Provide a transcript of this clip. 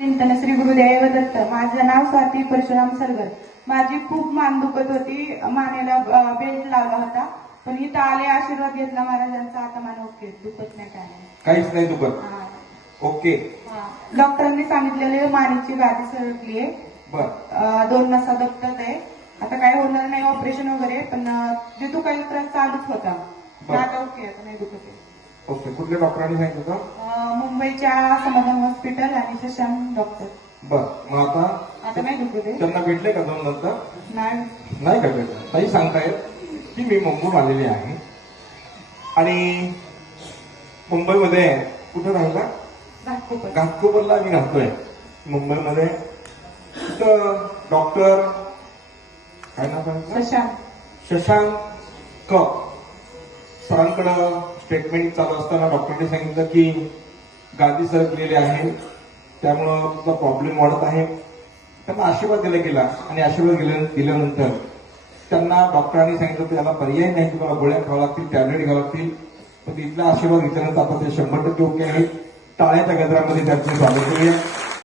चिंतन श्री गुरुदेव दत्त. माझं नाव स्वाती परशुराम सरगर. माझी खूप मान दुखत होती, मानेला बेल्ट लावला होता, पण इथं आले, आशीर्वाद घेतला महाराजांचा. आता मान ओके, दुखत नाही, काय नाही, काहीच नाही दुखत. हा. ओके. डॉक्टरांनी सांगितलेले मानेची गादी सरकली आहे, बर. 2 नसा दबतात आहे. आता काय होणार नाही ऑपरेशन वगैरे, पण जे दुखायला त्रास चालूच होता. बर. आता ओके, आता नाही दुखत आहे. ओके. कुठल्या डॉक्टरांनी सांगितलं होतं? मुंबईच्या समाधान हॉस्पिटल आणि शशांक डॉक्टर. बर. मग आता नाही दुखत आहे. त्यांना भेटले का 2 नंतर? नाही का भेटलं? ताई सांगतायत की मी मुंबईहून आलेली आहे आणि मुंबईमध्ये कुठं राहिला? घाटकोपरला आम्ही राहतोय मुंबईमध्ये. तिथं डॉक्टर काय नाव सांगितलं? शशांक सरांकडं ट्रीटमेंट चालू असताना डॉक्टरने सांगितलं की गादी सरकलेली आहे, त्यामुळं तुझा प्रॉब्लेम वाढत आहे. त्यांना आशीर्वाद दिला गेला आणि आशीर्वाद दिल्यानंतर त्यांना डॉक्टरांनी सांगितलं त्याला पर्याय नाही, तुम्हाला गोळ्या खाव्या लागतील, टॅबलेट घ्यावं लागतील. पण तिथला आशीर्वाद घेतल्यानंतर आता ते 100% ओके आहे. टाळ्याच्या गजरामध्ये त्यांचे स्वागत करूया.